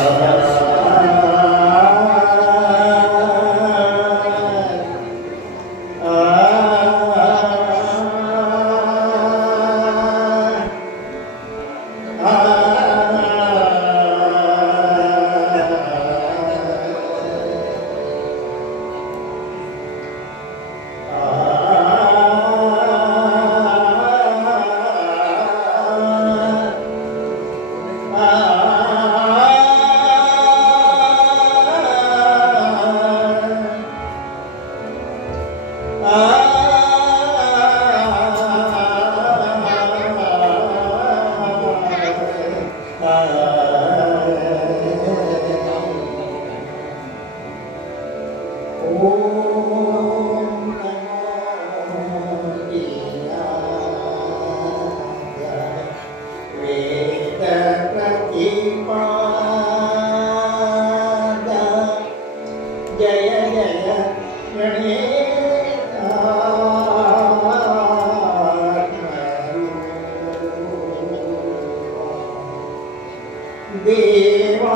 जय देवा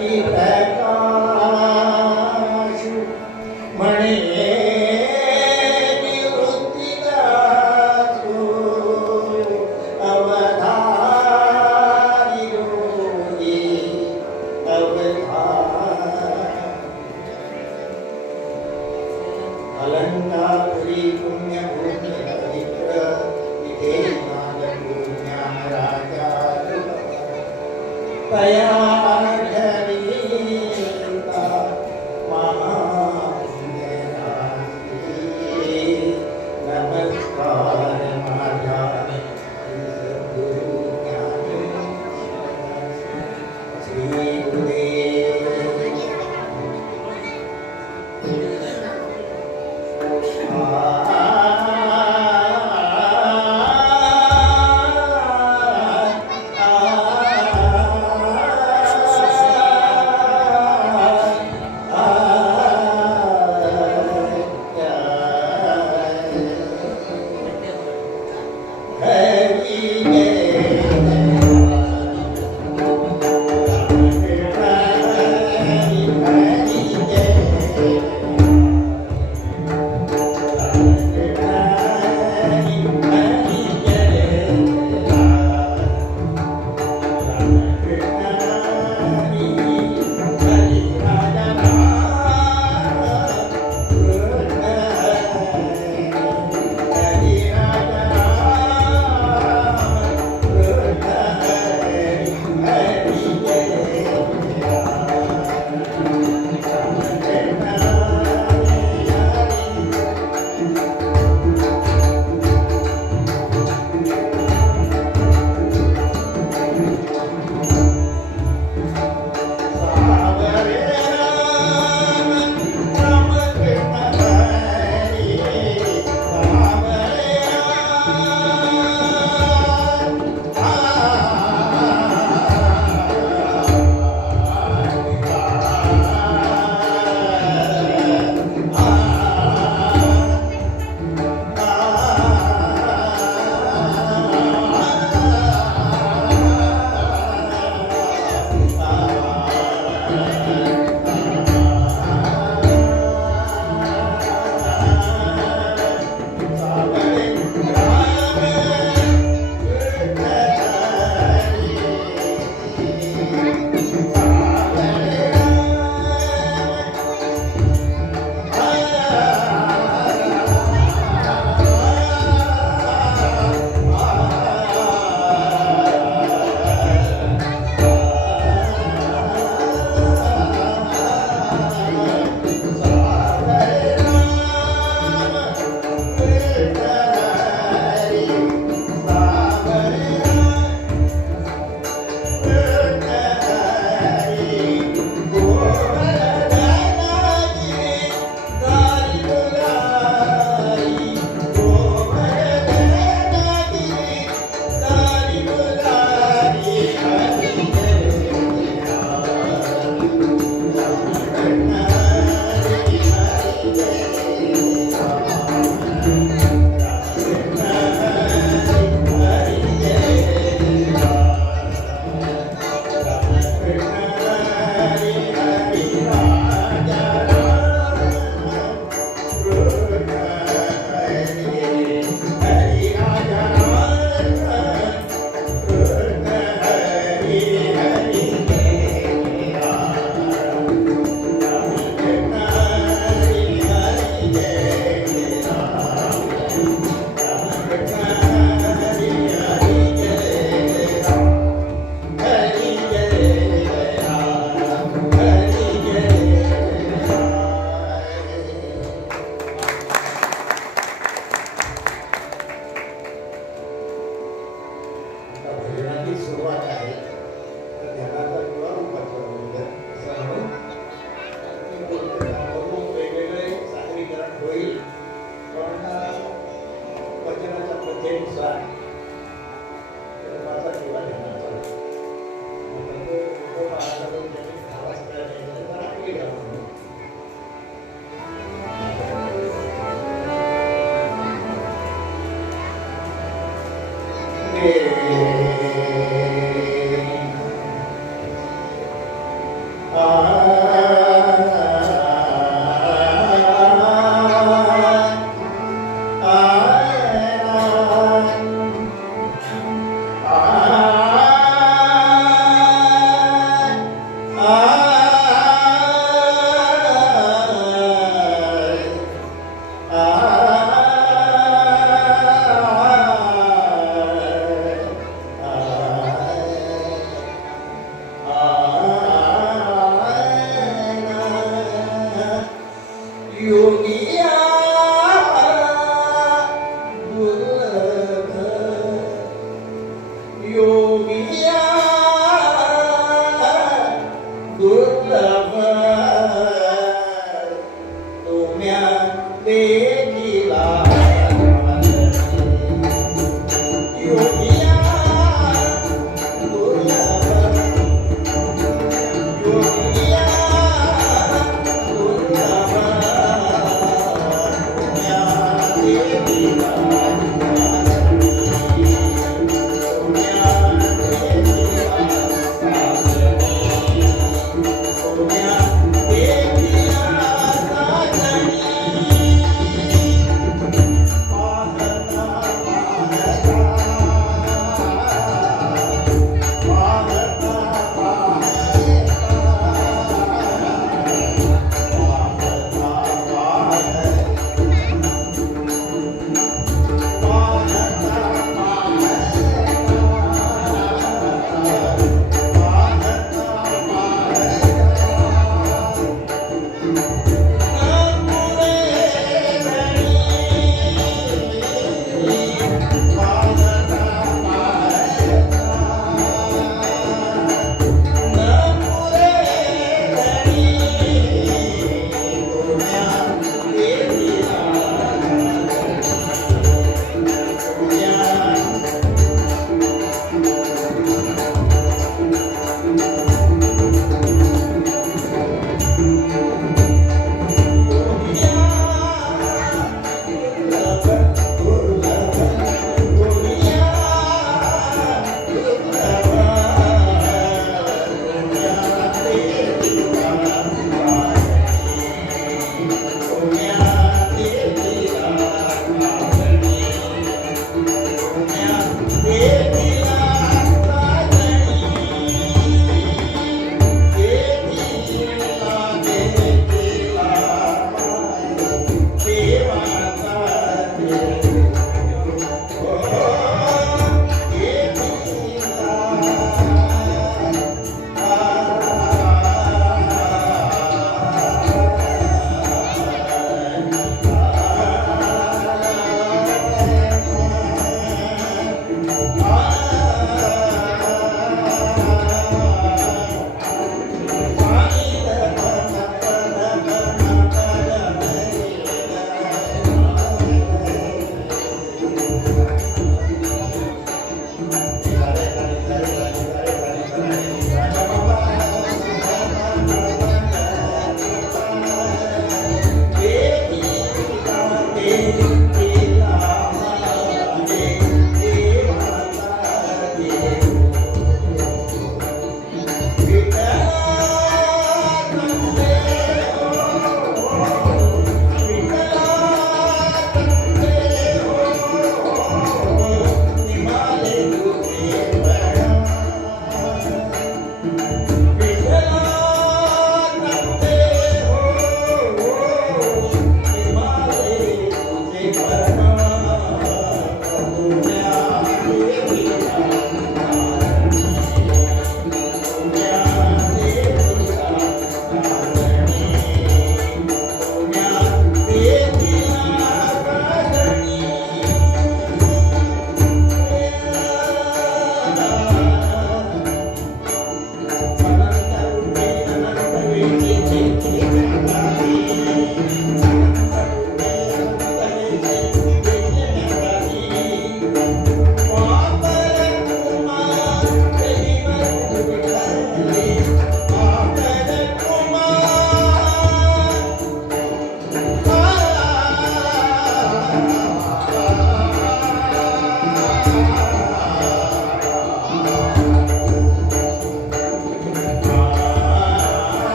तुझी